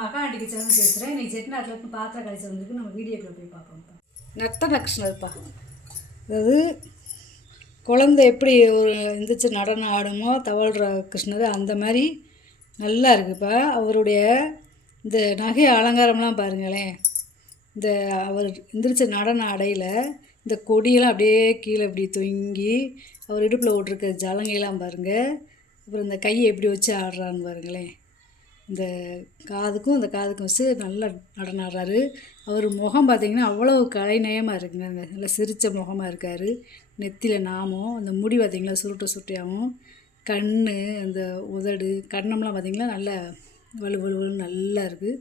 மகாண்டி kitchen பேசுகிறேன். இன்றைக்கி செட்டிநாட்டில் இருந்து பாத்திரம் கழிச்சு வந்துருக்கு. நம்ம வீடியோக்குள்ள போய் பார்ப்போம்ப்பா. நர்த்தன கிருஷ்ணர்ப்பா. அதாவது குழந்தை எப்படி ஒரு எந்திரிச்சு நடனம் ஆடுமோ தவழ்கிற கிருஷ்ணர் அந்த மாதிரி நல்லா இருக்குப்பா. அவருடைய இந்த நகை அலங்காரம்லாம் பாருங்களேன். இந்த அவர் எந்திரிச்ச நடன அடையில் இந்த கொடியெல்லாம் அப்படியே கீழே இப்படி தொங்கி அவர் இடுப்பில் ஓட்டிருக்க ஜலங்கையெல்லாம் பாருங்கள். அப்புறம் இந்த கையை எப்படி வச்சு ஆடுறான்னு பாருங்களேன். இந்த காதுக்கும் இந்த காதுக்கும் வச்சு நல்லா நடனம் ஆடுறாரு. அவர் முகம் பார்த்திங்கன்னா அவ்வளோ கலைநயமாக இருக்குங்க. நல்லா சிரித்த முகமாக இருக்கார். நெத்தியில் நாமம், அந்த முடி பார்த்திங்களா சுருட்டையாகவும், கண், அந்த உதடு கண்ணம்லாம் பார்த்திங்களா நல்லா வலுவலுன்னு நல்லா இருக்குது.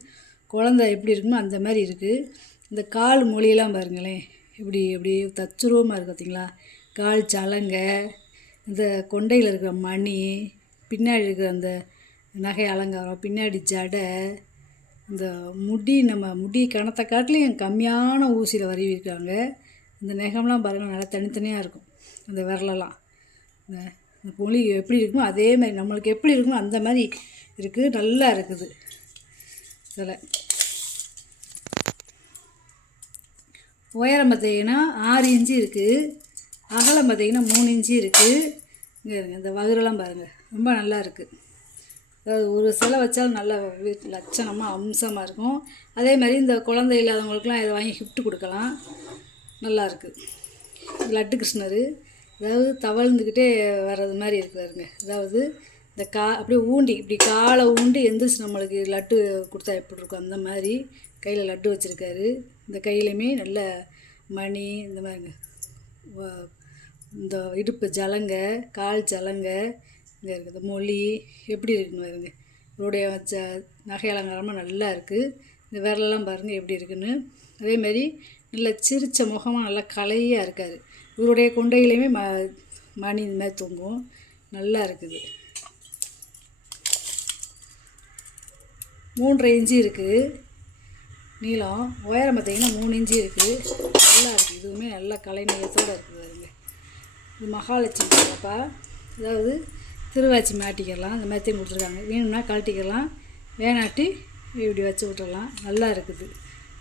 குழந்த எப்படி இருக்குமோ அந்த மாதிரி இருக்குது. இந்த கால் மொழியெல்லாம் பாருங்களேன் இப்படி தச்சுருவமாக இருக்குது பார்த்திங்களா. கால் சலங்கை, இந்த கொண்டையில் இருக்கிற மணி, பின்னாடி இருக்கிற அந்த நகை அலங்காரம், பின்னாடி ஜடை, இந்த முடி கணத்தை காட்டிலையும் கம்மியான ஊசியில் வருவிருக்காங்க. இந்த நெகம்லாம் பாருங்கள் நல்லா தனித்தனியாக இருக்கும். அந்த விரலெல்லாம் இந்த மொழி எப்படி இருக்குமோ அதே மாதிரி நம்மளுக்கு எப்படி இருக்குமோ அந்த மாதிரி இருக்குது. நல்லா இருக்குது. சிலை உயரம் பார்த்திங்கன்னா 6 இன்ச்சு இருக்குது. அகலம் பார்த்திங்கன்னா 3 இன்ச்சு இருக்குது. இங்கே இருங்க, இந்த வகுரெல்லாம் பாருங்கள் ரொம்ப நல்லா இருக்குது. அதாவது ஒரு சிலை வச்சாலும் நல்லா லட்சணமாக அம்சமாக இருக்கும். அதே மாதிரி இந்த குழந்தை இல்லாதவங்களுக்குலாம் இதை வாங்கி கிஃப்ட் கொடுக்கலாம். நல்லாயிருக்கு. லட்டு கிருஷ்ணர் அதாவது தவழ்ந்துக்கிட்டே வர்றது மாதிரி இருக்கிறாருங்க. அதாவது இந்த அப்படியே இப்படி காலை ஊண்டி எந்திரிச்சு நம்மளுக்கு லட்டு கொடுத்தா எப்படி இருக்கும் அந்த மாதிரி கையில் லட்டு வச்சுருக்காரு. இந்த கையிலையுமே நல்ல மணி, இந்த மாதிரிங்க இந்த இடுப்பு ஜலங்கை, கால் ஜலங்கை, இங்கே இருக்குது மொழி எப்படி இருக்குன்னு பாருங்க. இவருடைய வச்ச நகை அலங்காரமாக நல்லா இருக்குது. இந்த விரலெல்லாம் பாருங்கள் எப்படி இருக்குன்னு. அதேமாதிரி நல்ல சிரித்த முகமாக நல்லா கலையாக இருக்கார். இவருடைய கொண்டையிலையுமே மணி இந்த மாதிரி தொங்கும். நல்லா இருக்குது. 3.5 இன்ச்சு இருக்குது நீளம். உயரம் பார்த்திங்கன்னா 3 இன்ச்சு இருக்குது. நல்லா இருக்குது. இதுவுமே நல்லா கலைநயத்தோடு இருக்குது பாருங்க. இது மகாலட்சுமி சிலைப்பா. அதாவது திருவாச்சி மாட்டிக்கலாம். அந்த மாதிரி கொடுத்துருக்காங்க. வேணும்னா கழட்டிக்கலாம், வேணாட்டி இப்படி வச்சு விட்டுடலாம். நல்லா இருக்குது.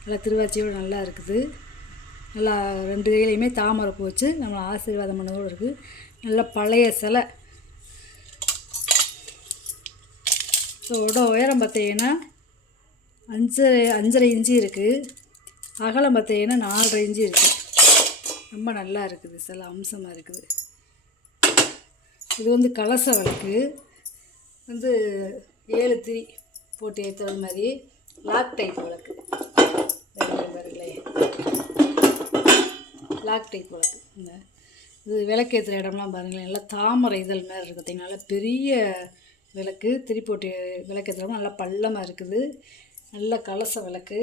நல்லா திருவாச்சியோடு நல்லா இருக்குது. நல்லா 2 கையிலையுமே தாமரை பூ வச்சு நம்மளை ஆசீர்வாதம் பண்ணதோடு இருக்குது. நல்லா பழைய சிலை. இதோட உயரம் பார்த்திங்கன்னா 5.5 இன்ச்சு இருக்குது. அகலம் பார்த்திங்கன்னா 4.5 இன்ச்சு இருக்குது. ரொம்ப நல்லா இருக்குது. சிலை அம்சமாக இருக்குது. இது வந்து கலச விளக்கு. 7 திரி போட்டு ஏற்றுறது மாதிரி லாக் டைப் விளக்கு. லாக் டைப் விளக்கு. இது விளக்கு ஏற்றுற இடம்லாம் பாருங்களேன். நல்லா தாமரை இதழ் மாதிரி இருக்குது. பார்த்திங்கன்னா நல்லா பெரிய விளக்கு. திரி போட்டு விளக்கு ஏற்றுறோம்னா நல்லா பள்ளமாக இருக்குது. நல்ல கலச விளக்கு.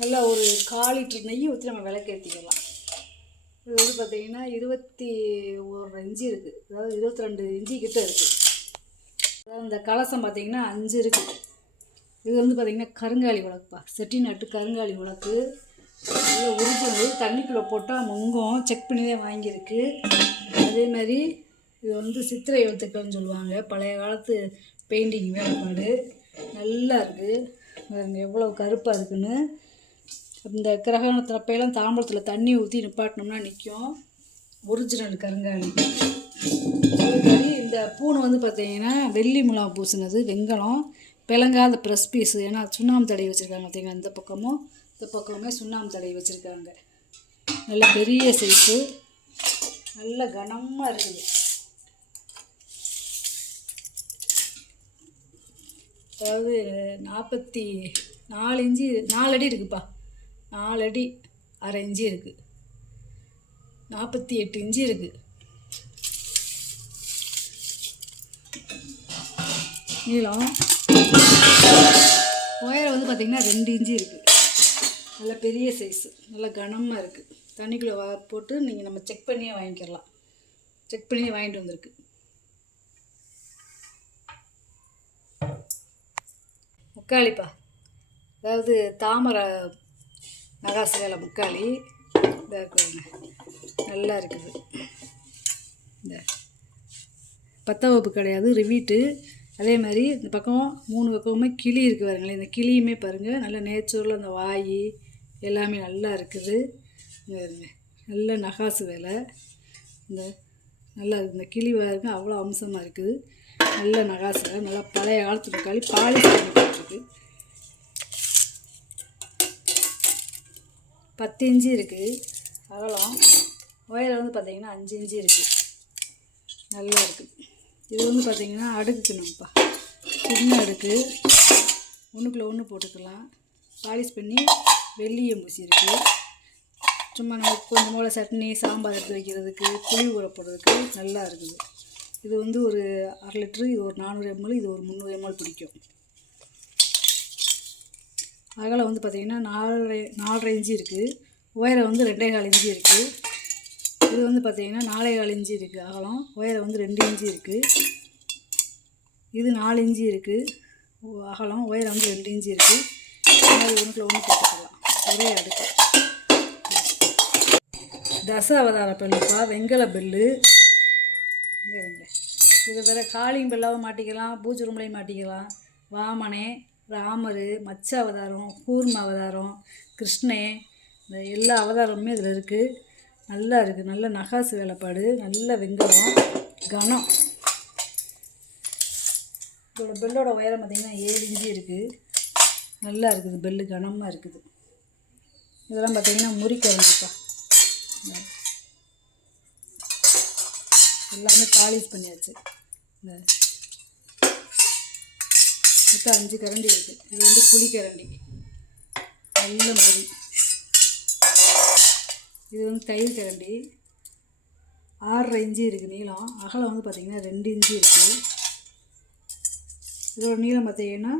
நல்லா ஒரு 1/4 லிட்டர் நெய் ஊற்றி நம்ம விளக்கு ஏற்றிக்கலாம். இது வந்து பார்த்திங்கன்னா 21 இன்ச்சு இருக்குது. அதாவது 22 இன்ச்சு கிட்ட இருக்குது. அதாவது இந்த கலசம் பார்த்திங்கன்னா 5 இருக்குது. இது வந்து பார்த்திங்கன்னா கருங்காலி விளக்குப்பா. செட்டிநாட்டு கருங்காலி விளக்கு. நல்ல ஒரிஜினல். தண்ணிக்குள்ளே போட்டால் முங்கும். செக் பண்ணி தான் வாங்கியிருக்கு. அதே மாதிரி இது வந்து சித்திரை எழுத்துக்கள்னு சொல்லுவாங்க. பழைய காலத்து பெயிண்டிங் வேலைப்பாடு. நல்லா இருக்குது. எவ்வளோ கருப்பாக இருக்குன்னு. இந்த கிரகணத்திலப்பையெல்லாம் தாம்பரத்தில் தண்ணி ஊற்றி நிப்பாட்டினோம்னா நிற்கும். ஒரிஜினல் கருங்காலி. அதே மாதிரி இந்த பூனை வந்து பார்த்திங்கன்னா வெள்ளி முலாம் பூசினது, வெங்கலம், பிளங்காத ப்ரெஸ் பீஸு. ஏன்னா சுண்ணாம்பு தடவி வச்சுருக்காங்க பார்த்திங்கன்னா. இந்த பக்கமுமே சுண்ணாம்பு தடவி வச்சுருக்காங்க. நல்ல பெரிய சைஸு. நல்ல கனமாக இருக்குது. அதாவது 44 இன்ச்சு 4 அடி இருக்குதுப்பா. 4 அடி 1/2 இன்ச்சு இருக்குது. 48 இன்ச்சு இருக்குது நீளம். உயரம் வந்து பார்த்திங்கன்னா 2 இன்ச்சு இருக்குது. நல்ல பெரிய சைஸு. நல்ல கனமாக இருக்குது. தண்ணிக்குள்ளே போட்டு நீங்கள் நம்ம செக் பண்ணியே வாங்கிக்கலாம். செக் பண்ணியே வாங்கிட்டு வந்திருக்கு. முக்காளிப்பா. அதாவது தாமரை நகாசு வேலை முக்காளி. இதாக இருக்குதுங்க. நல்லா இருக்குது. இந்த 10ஆம் வகுப்பு கிடையாது, ரிவீட்டு. அதே மாதிரி இந்த பக்கம் 3 பக்கமுமே கிளி இருக்குது பாருங்களேன். இந்த கிளியுமே பாருங்கள் நல்ல நேச்சுரலாக அந்த வாய் எல்லாமே நல்லா இருக்குது. இங்கே நல்ல நகாசு வேலை. இந்த நல்லா இந்த கிளி பாருங்க அவ்வளோ அம்சமாக இருக்குது. நல்ல நகாசு வேலை, நல்லா பழைய காலத்து தக்காளி பாலிஷ் பண்ணிட்டு 10 இன்ச்சு இருக்குது அகலம். உயரம் வந்து பார்த்திங்கன்னா 5 இன்ச்சு இருக்குது. நல்லா இருக்குது. இது வந்து பார்த்திங்கன்னா அடுக்குக்கணும்ப்பா, சின்ன அடுக்கு, ஒன்றுக்குள்ளே ஒன்று போட்டுக்கலாம். பாலிஷ் பண்ணி வெள்ளியம் பூசி இருக்குது. சும்மா நம்ம கொஞ்சம் போல் சட்னி சாம்பார் எடுத்து வைக்கிறதுக்கு புளி ஊற போடுறதுக்கு நல்லா இருக்குது. இது வந்து ஒரு 1/2 லிட்ரு, இது ஒரு 400 ml, இது ஒரு 300 ml பிடிக்கும். அகலம் வந்து பார்த்திங்கன்னா 4.5 இன்ச்சு இருக்குது. உயரம் வந்து 2.25 இன்ச்சு இருக்குது. இது வந்து பார்த்திங்கன்னா 4.25 இன்ச்சு இருக்குது அகலம். உயரம் வந்து 2 இன்ச்சு இருக்குது. இது 4 இன்ச்சு இருக்குது அகலம். உயரம் வந்து 2 இன்ச்சு இருக்குது. இந்த மாதிரி ஒன்றுக்குள்ள ஒன்று போட்டுக்கலாம். ஒரே அடுக்கு. தச அவதார பெல்லுப்பா, வெங்கல பெல்லு. இது வேறு காளிங் பெல்லாவும் மாட்டிக்கலாம், பூஜை ரூம்லையும் மாட்டிக்கலாம். வாமனே, ராமர், மச்ச அவதாரம், கூர்ம அவதாரம், கிருஷ்ணே, இந்த எல்லா அவதாரமுமே இதில் இருக்குது. நல்லா இருக்குது. நல்ல நகாசு வேலைப்பாடு, நல்ல வெங்கலம், கனம். இதோட பெல்லோட உயரம் பார்த்திங்கன்னா 7 இன்ச்சு இருக்குது. நல்லா இருக்குது. பெல்லு கனமாக இருக்குது. இதெல்லாம் பார்த்திங்கன்னா முறிக்கரண்டிப்பா. எல்லாமே பாலிஷ் பண்ணியாச்சு. இந்த மொத்தம் 5 கரண்டி இருக்குது. இது வந்து குழிக்கரண்டி, நல்ல முறி. இது வந்து தயிர் கரண்டி. 6.5 இன்ச்சு இருக்குது நீளம். அகலம் வந்து பார்த்திங்கன்னா 2 இன்ச்சு இருக்குது. இதோட நீளம் பார்த்திங்கன்னா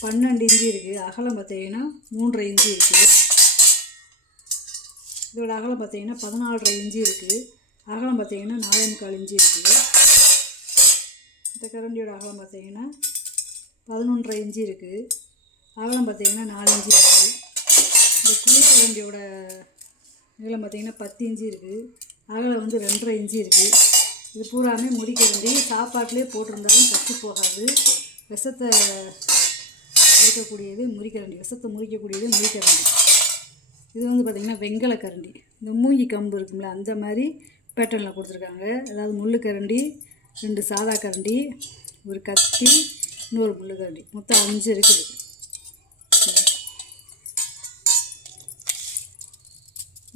12 இன்ச்சு இருக்குது. அகலம் பார்த்திங்கன்னா 3.5 இன்ச்சு இருக்குது. இதோட அகலம் பார்த்திங்கன்னா 14.5 இன்ச்சு இருக்குது. அகலம் பார்த்திங்கன்னா 4.25 இன்ச்சு இருக்குது. இந்த கரண்டியோட அகலம் பார்த்திங்கன்னா 11.5 இன்ச்சு இருக்குது. அகலம் பார்த்திங்கன்னா 4 இன்ச்சு இருக்குது. இந்த குழிக்கரண்டியோட நீளம் பார்த்திங்கன்னா 10 இன்ச்சு இருக்குது. அகலம் வந்து 2.5 இன்ச்சு இருக்குது. இது பூராமே முறிக்கரண்டி. சாப்பாட்டிலே போட்டிருந்தாலும் கட்டி போகாது. விஷத்தை எடுக்கக்கூடியது முறிக்கரண்டி, விஷத்தை முறிக்கக்கூடியது முறிக்கரண்டி. இது வந்து பார்த்திங்கன்னா வெங்கல கரண்டி. இந்த மூங்கி கம்பு இருக்குங்களா, அந்த மாதிரி பேட்டர்னில் கொடுத்துருக்காங்க. அதாவது முள்ளு கரண்டி, 2 சாதா கரண்டி, ஒரு கத்தி, இன்னொரு முள்ளு கரண்டி, மொத்தம் 5 இருக்குது.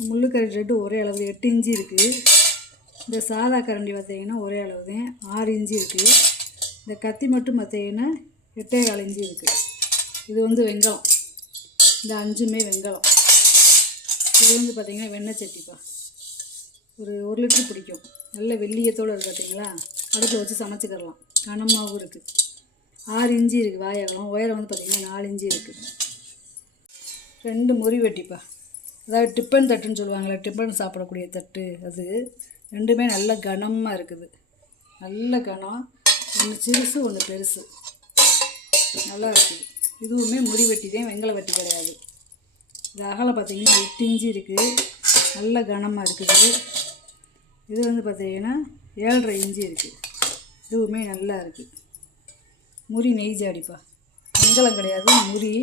முள்ளு கரண்டி ரெண்டு ஒரே அளவு 8 இன்ச்சு இருக்குது. இந்த சாதா கரண்டி பார்த்திங்கன்னா ஒரே அளவு தான் 6 இன்ச்சு இருக்குது. இந்த கத்தி மட்டும் பார்த்திங்கன்னா 8.25 இன்ச்சு இருக்குது. இது வந்து வெங்கலம். இந்த 5மே வெங்கலம். இது வந்து பார்த்திங்கன்னா வெண்ணெய் சட்டிப்பா. ஒரு 1 லிட்ரு பிடிக்கும். நல்ல வெள்ளியத்தோடு இருக்குது பார்த்திங்களா. அடுப்பில் வச்சு சமைச்சிக்கிறலாம். கனமாகவும் இருக்குது. 6 இன்ச்சு இருக்குது வாயகலம். உயரம் வந்து பார்த்திங்கன்னா 4 இன்ச்சு இருக்குது. 2 முறி வெட்டிப்பா. அதாவது டிஃபன் தட்டுன்னு சொல்லுவாங்களே, டிஃபன் சாப்பிடக்கூடிய தட்டு. அது ரெண்டுமே நல்ல கனமாக இருக்குது. நல்ல கனம். ஒன்று சிறுசு, ஒன்று பெருசு. நல்லா இருக்குது. இதுவுமே முறி வெட்டி தான், வெங்கல வெட்டி கிடையாது. இது அகலம் பார்த்திங்கன்னா 8 இன்ச்சு இருக்குது. நல்ல கனமாக இருக்குது. இது வந்து பார்த்திங்கன்னா 7.5 இன்ச்சு இருக்குது. இதுவுமே நல்லா இருக்குது. முறி நெய் ஜாடிப்பா. வெங்கலம் கிடையாது, முறி.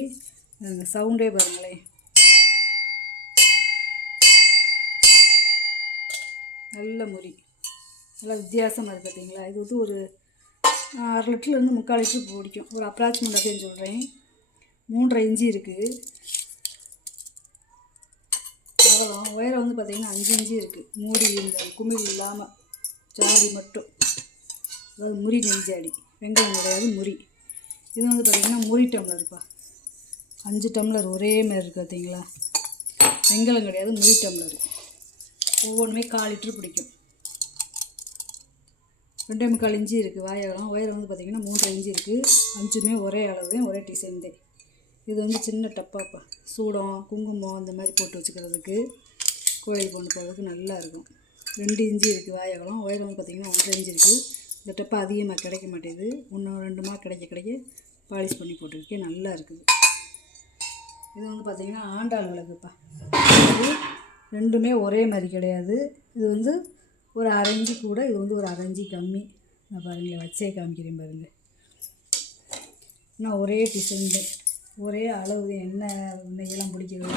சவுண்டே பாருங்களேன். நல்ல முறி, நல்லா வித்தியாசமாக இருக்குது பார்த்தீங்களா. இது வந்து ஒரு 1/2 லிட்டர்லேருந்து 3/4 லிட்டரு பிடிக்கும். ஒரு அப்ராக்சிமேட்டாக சொல்கிறேன். 3.5 இன்ச்சு இருக்குது அகலம். உயரம் வந்து பார்த்திங்கன்னா 5 இன்ச்சு இருக்குது. மூடி இந்த குமிழ் இல்லாமல் ஜாடி மட்டும். அதாவது முறி நெய் ஜாடி. வெங்காயம் கிடையாது, முறி. இது வந்து பார்த்திங்கன்னா முறி டம்ளருப்பா. 5 டம்ளர் ஒரே மாதிரி இருக்குது பார்த்தீங்களா. வெங்காயம் கிடையாது, முறி டம்ளர். ஒவ்வொன்றுமே 1/4 லிட்ரு பிடிக்கும். 2.25 இன்ச்சு இருக்குது வாயகலம். உயரம் வந்து பார்த்திங்கன்னா 3.5 இன்ச்சு இருக்குது. 5மே ஒரே அளவு தான், ஒரே டிசைன் தான். இது வந்து சின்ன டப்பாப்பா. சூடம், குங்குமம் இந்த மாதிரி போட்டு வச்சுக்கிறதுக்கு, கோயில் கொண்டு போகிறதுக்கு நல்லா இருக்கும். 2 இன்ச்சு இருக்குது வாயகலம். உயரம் வந்து பார்த்திங்கன்னா 1.5 இன்ச்சு இருக்குது. இந்த டப்பா அதிகமாக கிடைக்க மாட்டேங்குது. 1-2மா கிடைக்க பாலிஷ் பண்ணி போட்டுருக்கேன். நல்லா இருக்குது. இது வந்து பார்த்திங்கன்னா ஆண்டாள் விளக்குப்பா. இது ரெண்டுமே ஒரே மாதிரி கிடையாது. இது வந்து ஒரு அரை இஞ்சி கூட, இது வந்து ஒரு அரை இஞ்சி கம்மி. நான் பாருங்களேன், வச்சே காமிக்கிறேன் பாருங்கள். நான் ஒரே டிசைன், ஒரே அளவு எண்ணெயெல்லாம் பிடிக்கிறது.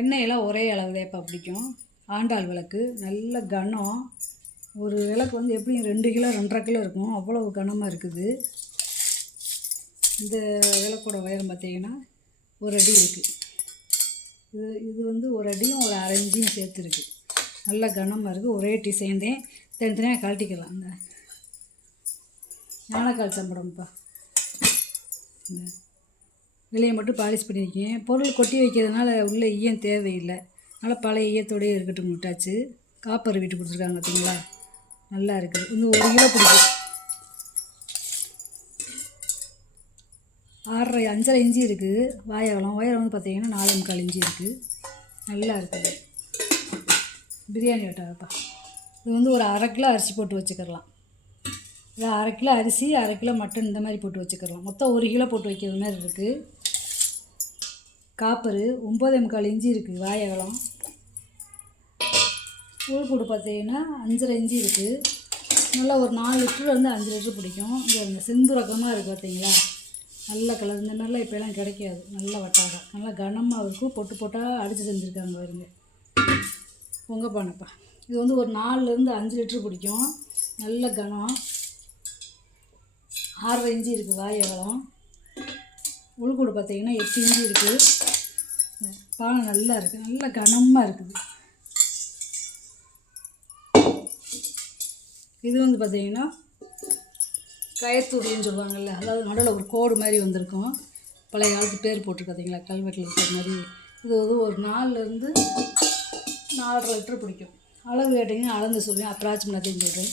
எண்ணெயெல்லாம் ஒரே அளவு தான் பிடிக்கும். ஆண்டாள் விளக்கு நல்ல கனம். ஒரு விளக்கு வந்து எப்படியும் 2 கிலோ 2.5 கிலோ இருக்கும், அவ்வளவு கனமாக இருக்குது. இந்த விளக்கோட உயரம் பார்த்திங்கன்னா 1 அடி இருக்குது. இது வந்து 1 அடியும் ஒரு அரை இஞ்சியும் சேர்த்துருக்கு. நல்ல கனமாக இருக்குது. ஒரே டிசைன் தான், தனித்தனியாக கழட்டிக்கலாம். இந்த ஞானக்கால் சம்படம்ப்பா, இந்த வெளியே மட்டும் பாலிஷ் பண்ணியிருக்கேன். பொருள் கொட்டி வைக்கிறதுனால உள்ளே ஈயம் தேவையில்லை, அதனால் பழைய ஈயத்தோடையே இருக்கட்டும் விட்டாச்சு. காப்பர் வீட்டு கொடுத்துருக்காங்க பார்த்தீங்களா, நல்லா இருக்குது. இன்னும் 1 கிலோ பிடிக்கும். 5.5 இஞ்சி இருக்குது வாயகலம். உயரம் வந்து பார்த்திங்கன்னா 4.25 இஞ்சி இருக்குது. நல்லா இருக்குது. பிரியாணி வட்டாப்பா. இது வந்து ஒரு அரை கிலோ அரிசி போட்டு வச்சுக்கலாம். இல்லை அரை கிலோ அரிசி, அரை கிலோ மட்டன், இந்த மாதிரி போட்டு வச்சுக்கலாம். மொத்தம் 1 கிலோ போட்டு வைக்கிற மாதிரி இருக்குது. காப்பரு 9.25 இஞ்சி இருக்குது வாயகலம். உள்கூடு பார்த்திங்கன்னா 5.5 இஞ்சி இருக்குது. நல்லா ஒரு 4 லிட்டர்லேருந்து 5 லிட்டர் பிடிக்கும். இந்த செந்துரக்கமாக இருக்குது பார்த்தீங்களா, நல்ல கலர். இந்த மாதிரிலாம் இப்போலாம் கிடைக்காது. நல்ல வட்டாரம், நல்லா கனமாக இருக்கும். பொட்டு போட்டால் அடித்து செஞ்சுருக்காங்க பாருங்க. பொங்க பானைப்பா. இது வந்து ஒரு 4லேருந்து 5 லிட்டர் பிடிக்கும். நல்ல கனம். 6.5 இஞ்சி இருக்குது வாயகலம். உள்கூடு பார்த்திங்கன்னா 8 இஞ்சி இருக்குது. பானை நல்லா இருக்குது, நல்ல கனமாக இருக்குது. இது வந்து பார்த்திங்கன்னா கயத்தூடின்னு சொல்லுவாங்கள்ல, அதாவது நடுவில் ஒரு கோடு மாதிரி வந்திருக்கும். பழைய காலத்து பேர் போட்டிருக்கு பார்த்தீங்களா, கல்வெட்டில் இருக்கிற மாதிரி. இது வந்து ஒரு 4லேருந்து 4.5 லிட்டர் பிடிக்கும். அளவு கேட்டிங்கன்னா அளந்து சொல்லுவேன், அப்ராக்சிமேட்டாக சொல்கிறேன்.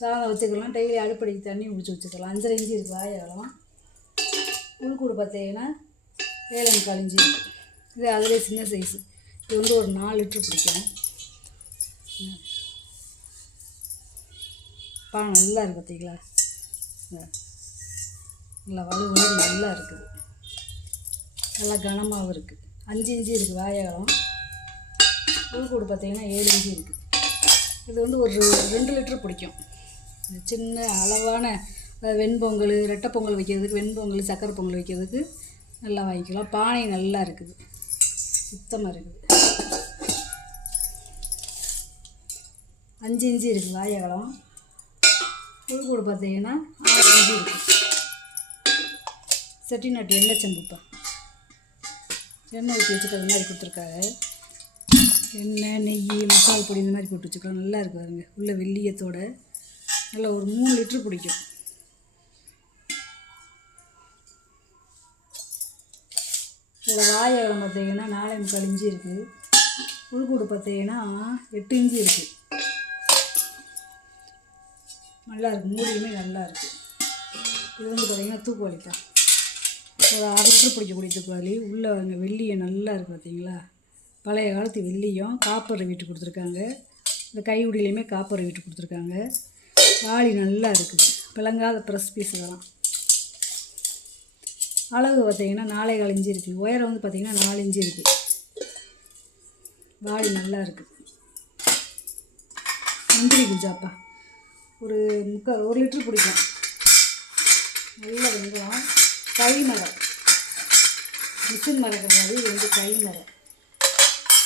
சாதம் வச்சுக்கலாம், டெய்லி அடுப்படிக்கு தண்ணி பிடிச்சி வச்சுக்கலாம். 5.5 இஞ்சி இருக்குது வாயகலம். உள்கூடு பார்த்தீங்கன்னா 7.25 இஞ்சி இருக்குது. இது அதிலே சின்ன சைஸு. இது வந்து ஒரு 4 லிட்டர் பிடிக்கும். பானை நல்லா இருக்குது பார்த்தீங்களா, நல்லா வலுவலு நல்லா இருக்குது. நல்லா கனமாகவும் இருக்குது. 5 இஞ்சி இருக்குது வாயகலம். உள்கூடு பார்த்திங்கன்னா 7 இஞ்சி இருக்குது. இது வந்து ஒரு 2 லிட்டர் பிடிக்கும். சின்ன அளவான வெண்பொங்கல், ரெட்டை பொங்கல் வைக்கிறதுக்கு, வெண்பொங்கல், சக்கரை பொங்கல் வைக்கிறதுக்கு நல்லா வாங்கிக்கலாம். பானை நல்லா இருக்குது, சுத்தமாக இருக்குது. 5 இஞ்சி இருக்குது வாயகலம். உள்கூடு பார்த்திங்கன்னா 6 இஞ்சி இருக்குது. செட்டிநாட்டு எண்ணெய் செம்புப்பா, எண்ணெய் ஊற்றி வச்சுக்கிறது மாதிரி கொடுத்துருக்காங்க. எண்ணெய், நெய், மசால் பொடி இந்த மாதிரி போட்டு வச்சுக்கலாம். நல்லா இருக்குது பாருங்க. உள்ள வெள்ளியத்தோட நல்லா ஒரு 3 லிட்டர் பிடிக்கும். இதில் வாயகலம் பார்த்திங்கன்னா 4.25 இஞ்சி இருக்குது. உள்கூடு பார்த்திங்கன்னா 8 இஞ்சி இருக்குது. நல்லா இருக்குது, மூடியுமே நல்லா இருக்குது. இது வந்து பார்த்திங்கன்னா தூக்குவாளிப்பா, ஒரு 1/2 லிட்டர் பிடிக்கக்கூடிய தூக்குவாளி. உள்ளே அங்கே வெள்ளியம் நல்லா இருக்குது பார்த்தீங்களா, பழைய காலத்து வெள்ளியம். காப்பர் வீட்டு கொடுத்துருக்காங்க. இந்த கையுடியிலையுமே காப்பர் வீட்டு கொடுத்துருக்காங்க. வாளி நல்லா இருக்குது, பிளங்காத ப்ரெஸ் பீஸ் இதெல்லாம். அளவு பார்த்திங்கன்னா 4.25 இஞ்சி இருக்குது. உயரம் வந்து பார்த்திங்கன்னா 4 இஞ்சி இருக்குது. வாளி நல்லா இருக்குது. முந்திரி குஜாப்பா, ஒரு 1 லிட்டர் பிடிக்கும். நல்ல வெங்காயம். கை மரம், மிஷின் மரக்கிற மாதிரி இது வந்து கை மரம்.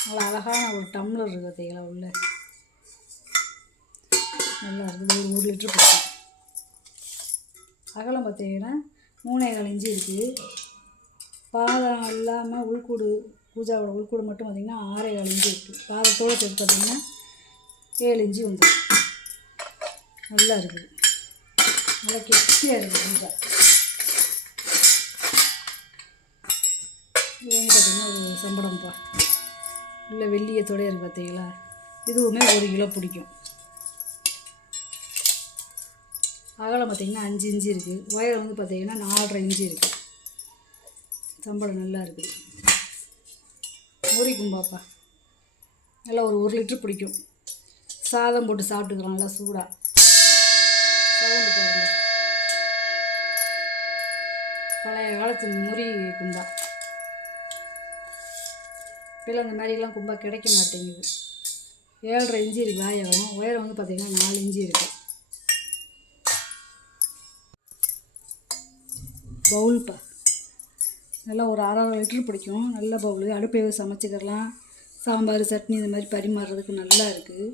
நல்லா அழகான ஒரு டம்ளர் இருக்குது பார்த்தீங்களா, உள்ள நல்லா இருக்குது. ஒரு 1 லிட்டர் பிடிக்கும். அகலம் பார்த்தீங்கன்னா 3.25 இஞ்சி இருக்குது. பாதம் இல்லாமல் உள்கூடு, பூஜாவோட உள்கூடு மட்டும் பார்த்திங்கன்னா 6.25 இஞ்சி இருக்குது. பாதத்தோடு சேர்த்து பார்த்திங்கன்னா 7 இஞ்சி வந்துடும். நல்லா இருக்குது, நல்லா கெட்டியாக இருக்குது பூஜா. இது வந்து பார்த்திங்கன்னா ஒரு சம்படம்ப்பா, இல்லை வெள்ளியத்தோடய இருக்குது பார்த்தீங்களா. இதுவுமே 1 கிலோ பிடிக்கும். அகலம் பார்த்திங்கன்னா 5 இஞ்சி இருக்குது. உயரம் வந்து பார்த்திங்கன்னா 4.5 இஞ்சி இருக்குது. சம்பளம் நல்லா இருக்குது. முறிக்கும்பாப்பா, நல்லா ஒரு 1 லிட்டர் பிடிக்கும். சாதம் போட்டு சாப்பிட்டுக்கலாம் நல்லா சூடாக. சவுண்டு பாருங்க, பழைய காலத்து முறி கும்பா. இப்போலாம் அந்த மாதிரிலாம் கும்பா கிடைக்க மாட்டேங்குது. 7.5 இன்ச்சு இருக்குது வாயகம். உயரம் வந்து பார்த்திங்கன்னா 4 இன்ச்சு இருக்குது. பவுல்ப்பா நல்லா ஒரு 1/2 லிட்டர் பிடிக்கும். நல்ல பவுலு. அடுப்பை சமைச்சிக்கிறலாம். சாம்பார் சட்னி இந்த மாதிரி பரிமாறுறதுக்கு நல்லா இருக்குது.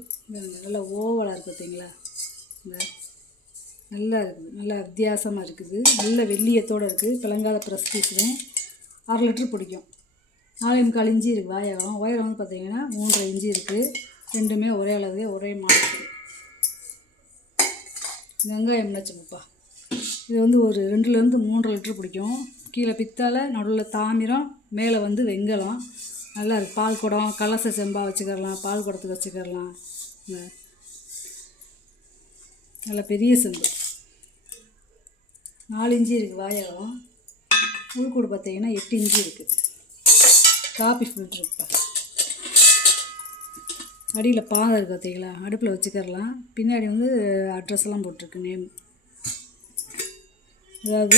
நல்லா ஓவலாக இருக்குது பார்த்தீங்களா. இந்த நல்லா இருக்குது. நல்லா வித்தியாசமாக இருக்குது. நல்ல வெள்ளியத்தோடு இருக்குது. பிளங்காத ப்ரெஸ் பீஸும் 1/2 லிட்டர் பிடிக்கும். 4.25 இன்ச்சு இருக்குது வாயகம். உயரம் வந்து பார்த்திங்கன்னா 3.5 இன்ச்சு இருக்குது. ரெண்டுமே ஒரே அளவு ஒரே மாதிரி. வெங்காயம் நச்சுப்பா. இது வந்து ஒரு 2லேருந்து 3 லிட்டர் பிடிக்கும். கீழே பித்தளை, நடுவில் தாமிரம், மேலே வந்து வெங்கலம். நல்லா இருக்குது. பால் குடம், கலச செம்பா வச்சுக்கிறலாம். பால் குடத்துக்கு வச்சுக்கிறலாம். நல்ல பெரிய செம்பு. 4 இன்ச்சு இருக்குது வாயகம். உள்கூடு பார்த்திங்கன்னா 8 இன்ச்சு இருக்குது. காப்பி ஃபில்ட்ரு இருக்குப்பா. அடியில் பாதை இருக்குது பார்த்தீங்களா. அடுப்பில் வச்சுக்கிறலாம். பின்னாடி வந்து அட்ரஸ் எல்லாம் போட்டிருக்கு, நேம். அதாவது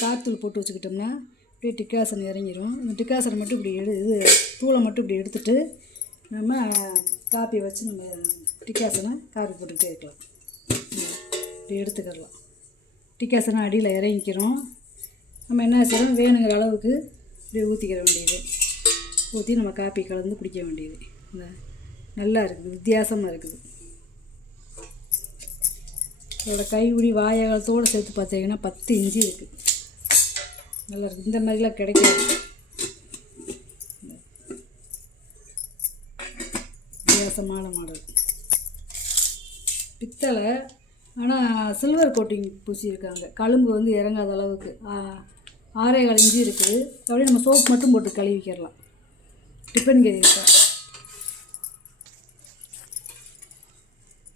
காத்தூள் போட்டு வச்சுக்கிட்டோம்னா அப்படியே டிக்காசன் இறங்கிடும். இந்த டிக்காசனை மட்டும் இப்படி இது தூளை மட்டும் இப்படி எடுத்துகிட்டு நம்ம காப்பி வச்சு நம்ம டிக்காசனை காப்பி போட்டுக்கிட்டே இருக்கலாம். இப்படி எடுத்துக்கிறலாம். டிக்காசனை அடியில் இறங்கிக்கிறோம். நம்ம என்ன செய்யணும், வேணுங்கிற அளவுக்கு இப்படி ஊற்றிக்கிற வேண்டியது. ஊற்றி நம்ம காப்பி கலந்து குடிக்க வேண்டியது. நல்லா இருக்குது. வித்தியாசமாக இருக்குது. இதோட கைப்பிடி வாயகத்தோடு சேர்த்து பார்த்தீங்கன்னா 10 இன்ச்சு இருக்குது. நல்லா இருக்குது. இந்த மாதிரிலாம் கிடைக்காது. வித்தியாசமான மாடல். பித்தளை ஆனால் சில்வர் கோட்டிங் பூசியிருக்காங்க. கழும்பு வந்து இறங்காத அளவுக்கு. 6.25 இன்ச்சு இருக்குது. அப்படியே நம்ம சோப் மட்டும் போட்டு கழுவிக்கிறலாம். டிஃபன் கேரி இருக்கா.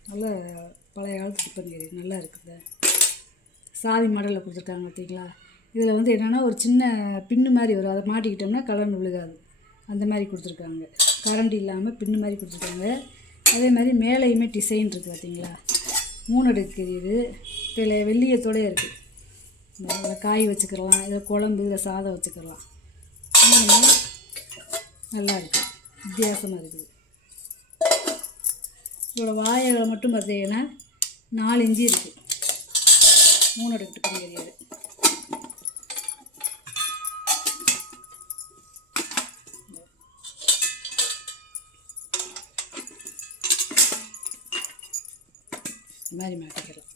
நல்ல பழைய காலத்து டிஃபன் கேரி நல்லா இருக்குது. சாதி மாடலில் கொடுத்துருக்காங்க பார்த்தீங்களா. இதில் வந்து என்னென்னா ஒரு சின்ன பின்னு மாதிரி வரும். அதை மாட்டிக்கிட்டோம்னா கலர்னு விழுகாது. அந்த மாதிரி கொடுத்துருக்காங்க. கரண்ட் இல்லாமல் பின்னு மாதிரி கொடுத்துருக்காங்க. அதே மாதிரி மேலேயுமே டிசைன் இருக்குது பார்த்தீங்களா. 3 அடுக்கு தெரியுது. இதில் வெள்ளியத்தோடு இருக்குது. இதில் காய் வச்சுக்கலாம். இதில் குழம்பு, இதில் சாதம் வச்சுக்கலாம். நல்லா இருக்குது. வித்தியாசமாக இருக்குது. இதோட வாயகளை மட்டும் பார்த்தீங்கன்னா 4 இன்ச்சு இருக்குது. 3 அடுக்கு டிஃபன் கேரியர். இந்த மாதிரி மாட்டிக்கலாம்.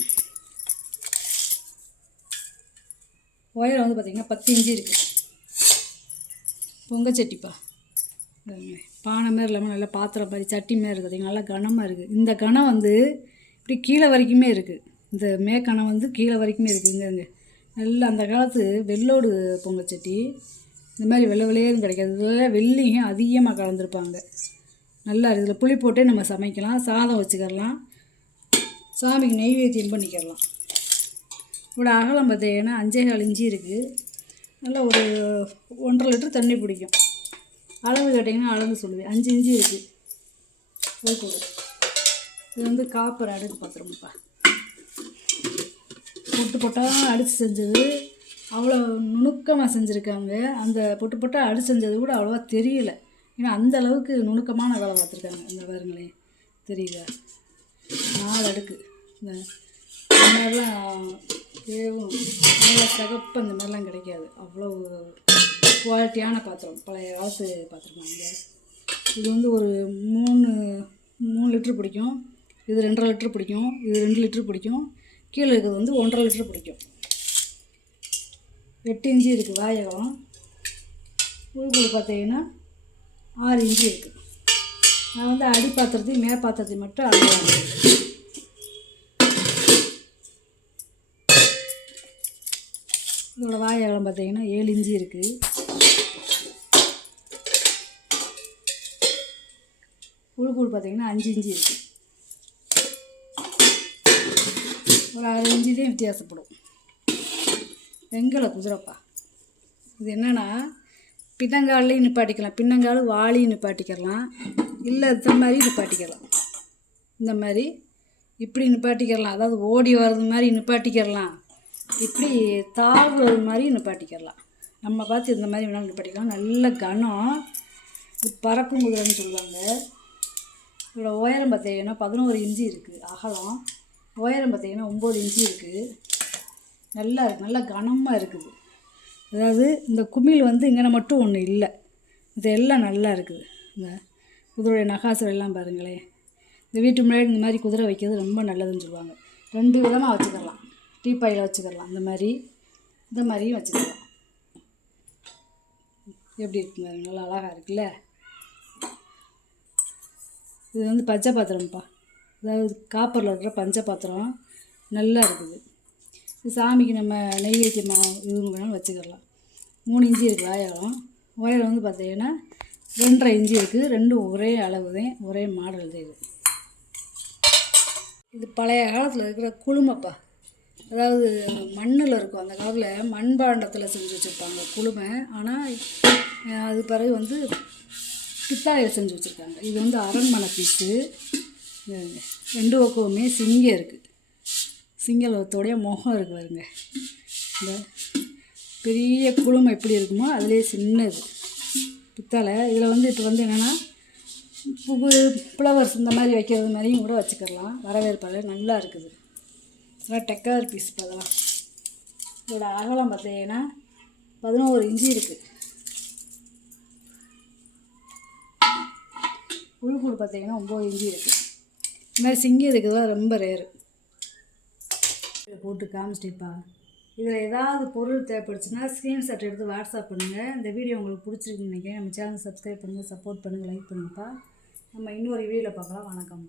உயரம் வந்து பார்த்திங்கன்னா 10 இன்ச்சு இருக்குது. பொங்கச்சட்டிப்பா. பானை மாதிரி இல்லாமல் நல்லா பாத்திரம் மாதிரி சட்டி மாதிரி இருக்குது பார்த்திங்கன்னா. நல்லா கனமாக இருக்குது. இந்த கனம் வந்து இப்படி கீழே வரைக்குமே இருக்குது. இந்த மேக்கணம் வந்து கீழே வரைக்குமே இருக்குது. இங்கே நல்லா அந்த காலத்து வெள்ளோடு பொங்கச்சட்டி. இந்த மாதிரி வெள்ளை வெள்ளையும் கிடைக்காது. இதில் வெள்ளியும் அதிகமாக கலந்துருப்பாங்க. நல்லா இருக்குது. இதில் புளி போட்டே நம்ம சமைக்கலாம். சாதம் வச்சுக்கிறலாம். சாமிக்கு நெய்வேத்தியம் பண்ணிக்கிறலாம். இதோட அகலம் பார்த்தீங்கன்னா 5.25 இன்ச்சு இருக்குது. நல்லா ஒரு 1.5 லிட்டர் தண்ணி பிடிக்கும். அளவு கேட்டிங்கன்னா அளவு சொல்லுவேன். 5 இன்ச்சு இருக்குது. போய்கூடு. இது வந்து காப்பர் அடுக்கு பாத்திரம்ப்பா. பொட்டு பொட்டாக அடித்து செஞ்சது. அவ்வளோ நுணுக்கமாக செஞ்சுருக்காங்க. அந்த பொட்டு பொட்டாக அடித்து செஞ்சது கூட அவ்வளோவா தெரியல. ஏன்னா அந்த அளவுக்கு நுணுக்கமான வேலை பார்த்துருக்காங்க. இந்த பாருங்களேன், தெரியுதா. 4 அடுக்கு. இந்த மாதிரிலாம் தேவும் நல்ல சிகப்பு அந்த மாதிரிலாம் கிடைக்காது. அவ்வளோ குவாலிட்டியான பாத்திரம். பழைய காலத்து பாத்திரமாங்க. இது வந்து ஒரு 3 லிட்டர் பிடிக்கும். இது 2.5 லிட்டர் பிடிக்கும். இது 2 லிட்டர் பிடிக்கும். கீழே இருக்கிறது வந்து 1.5 லிட்டர் பிடிக்கும். 8 இன்ச்சு இருக்குது வாயகம். உள்கூடு பார்த்தீங்கன்னா 6 இன்ச்சு இருக்குது. நான் வந்து அடி பாத்திரத்தையும் மே பாத்திரத்தையும் மட்டும் அளவாங்க. இதோட வாயகம் பார்த்தீங்கன்னா 7 இன்ச்சு இருக்குது. உள்கூடு பார்த்தீங்கன்னா 5 இன்ச்சு இருக்குது. ஒரு 6 இன்ச்சுலேயும் வித்தியாசப்படும். வெங்கல குதிரைப்பா. இது என்னென்னா பின்னங்காலையும் நிப்பாட்டிக்கலாம். பின்னங்கால் வாளியும் நிப்பாட்டிக்கலாம். இல்லை இந்த மாதிரி நிப்பாட்டிக்கலாம். இந்த மாதிரி இப்படி நிப்பாட்டிக்கலாம். அதாவது ஓடி வர்றது மாதிரி நிப்பாட்டிக்கலாம். இப்படி தாவுறது மாதிரி நிப்பாட்டிக்கலாம். நம்ம பார்த்து இந்த மாதிரி வேணாலும் நிப்பாட்டிக்கலாம். நல்ல கனம். இது பறக்கும் குதிரைன்னு சொல்லுவாங்க. இதோட உயரம் பார்த்தீங்கன்னா 11 இன்ச்சு இருக்குது அகலம். உயரம் பார்த்தீங்கன்னா 9 இன்ச்சு இருக்குது. நல்லா இருக்குது, நல்லா கனமாக இருக்குது. அதாவது இந்த குமிழ் வந்து இங்கே மட்டும் ஒன்று இல்லை, இது எல்லாம் நல்லா இருக்குது. இந்த குதிரையுடைய நகாசுரம் எல்லாம் பாருங்களேன். இந்த வீட்டு முன்னாடி இந்த மாதிரி குதிரை வைக்கிறது ரொம்ப நல்லதுன்னு சொல்லுவாங்க. 2 விதமாக வச்சுக்கலாம். டீப்பாயில் வச்சுக்கலாம், இந்த மாதிரியும் வச்சுக்கலாம். எப்படி இருக்குங்க, நல்லா அழகாக இருக்குல்ல. இது வந்து பஞ்ச பாத்திரம்ப்பா, அதாவது காப்பரில் இருக்கிற பஞ்ச பாத்திரம் நல்லா இருக்குது. இது சாமிக்கு நம்ம நெய்வேத்தியமாக இது வேணாலும் வச்சுக்கலாம். 3 இன்ச்சு இருக்குது ஆயிரம். உயரம் வந்து பார்த்தீங்கன்னா 2.5 இன்ச்சு இருக்குது. ரெண்டும் ஒரே அளவு தான், ஒரே மாடல் தான். இது பழைய காலத்தில் இருக்கிற குளுமைப்பா, அதாவது மண்ணில் இருக்கும். அந்த காலத்தில் மண்பாண்டத்தில் செஞ்சு வச்சுருப்பாங்க குளுமை. ஆனால் அது பிறகு வந்து பித்தாளையில் செஞ்சு வச்சுருக்காங்க. இது வந்து அரண்மனை பீஸு. 2 பக்கமுமே சிங்கம் இருக்குது. சிங்களத்தோடைய முகம் இருக்குது பாருங்க. இந்த பெரிய குளுமை எப்படி இருக்குமோ அதுலேயே சின்னது பித்தாளை. இதில் வந்து இப்போ வந்து என்னென்னா ஃப்ளவர்ஸ் இந்த மாதிரி வைக்கிறது மாதிரியும் கூட வச்சுக்கலாம். வரவேற்பாளர் நல்லா இருக்குது. இதெல்லாம் டெக்கார் பீஸ். அதெல்லாம் இதோட அகலம் பார்த்தீங்கன்னா 11 இன்ச்சு இருக்குது. உள்கூடு பார்த்தீங்கன்னா 9 இன்ச்சு இருக்குது. இந்த மாதிரி சிங்கம் இருக்குதா ரொம்ப ரேரு. போட்டு காமிச்சிட்டேப்பா. இதில் ஏதாவது பொருள் தேவைப்படுச்சுன்னா ஸ்க்ரீன்ஷாட் எடுத்து வாட்ஸ்அப் பண்ணுங்கள். இந்த வீடியோ உங்களுக்கு பிடிச்சிருக்குன்னு நினைக்கிறேன். நம்ம சேனல் சப்ஸ்கிரைப் பண்ணுங்கள், சப்போர்ட் பண்ணுங்கள், லைக் பண்ணுங்கப்பா. நம்ம இன்னொரு வீடியோவில் பார்க்கலாம். வணக்கம்.